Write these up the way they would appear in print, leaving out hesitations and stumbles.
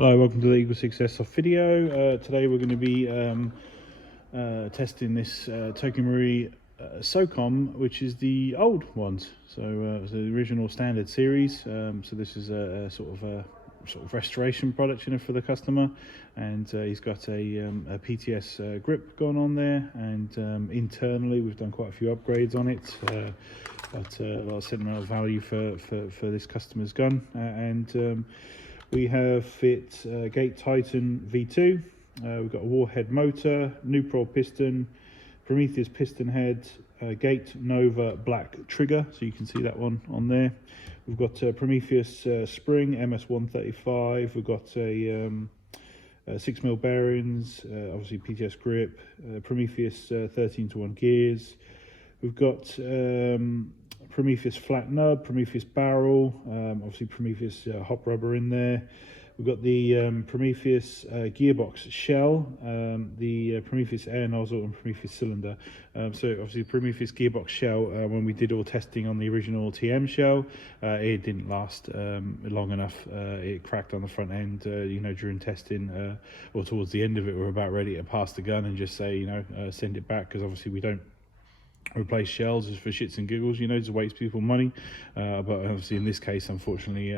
Hello, welcome to the Eagle 6 Airsoft video. Today we're going to be testing this Socom Socom, which is the old ones. So the original standard series. So this is a sort of restoration product, you know, for the customer. And he's got a PTS grip going on there. And internally, we've done quite a few upgrades on it. But a lot of sentimental value for this customer's gun. We have fit Gate Titan V2, we've got a Warhead motor, Nuprol Piston, Prometheus Piston head, Gate Nova black trigger, so you can see that one on there. We've got Prometheus spring, MS135, we've got a 6mm bearings, obviously PTS grip, Prometheus 13:1 gears. We've got Prometheus flat nub, Prometheus barrel, obviously Prometheus Hop Rubber in there. We've got the Prometheus Gearbox shell, the Prometheus Air nozzle and Prometheus cylinder. So obviously Prometheus Gearbox shell, when we did all testing on the original TM shell, it didn't last long enough. It cracked on the front end, you know, during testing, or towards the end of it, we're about ready to pass the gun and just say, you know, send it back, because obviously we don't replace shells just for shits and giggles, you know, to waste people money, but obviously in this case, unfortunately,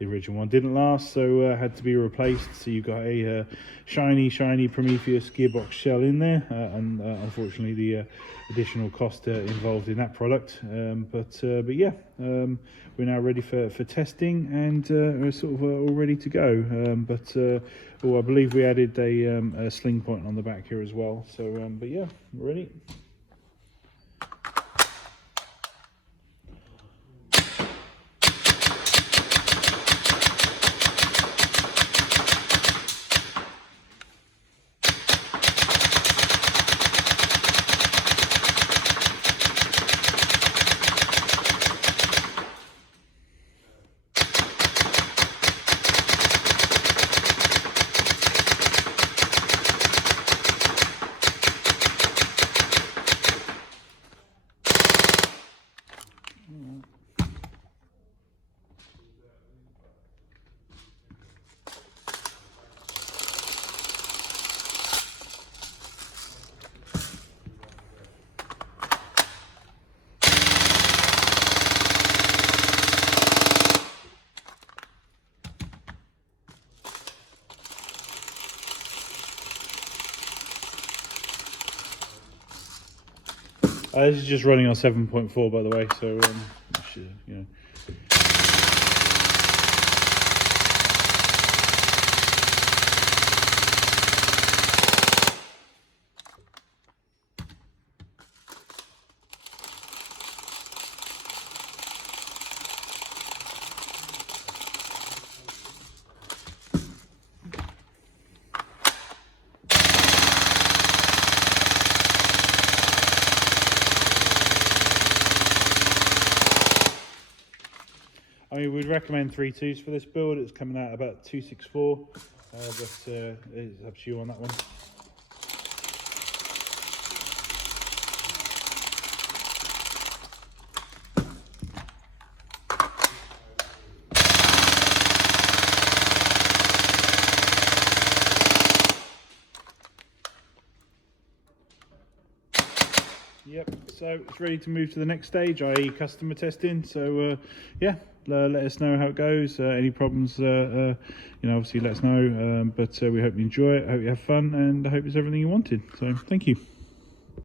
the original one didn't last, so had to be replaced. So you've got a shiny Prometheus Gearbox shell in there, and unfortunately the additional cost involved in that product, but yeah, we're now ready for testing, and we're sort of all ready to go. I believe we added a sling point on the back here as well, so but yeah, we're ready. This is just running on 7.4, by the way, so you know. I mean, we'd recommend 3.2s for this build. It's coming out about 264, but it's up to you on that one. Yep, so it's ready to move to the next stage, i.e. customer testing. So yeah, let us know how it goes. Any problems, you know, obviously let us know. But we hope you enjoy it, hope you have fun, and I hope it's everything you wanted. So thank you.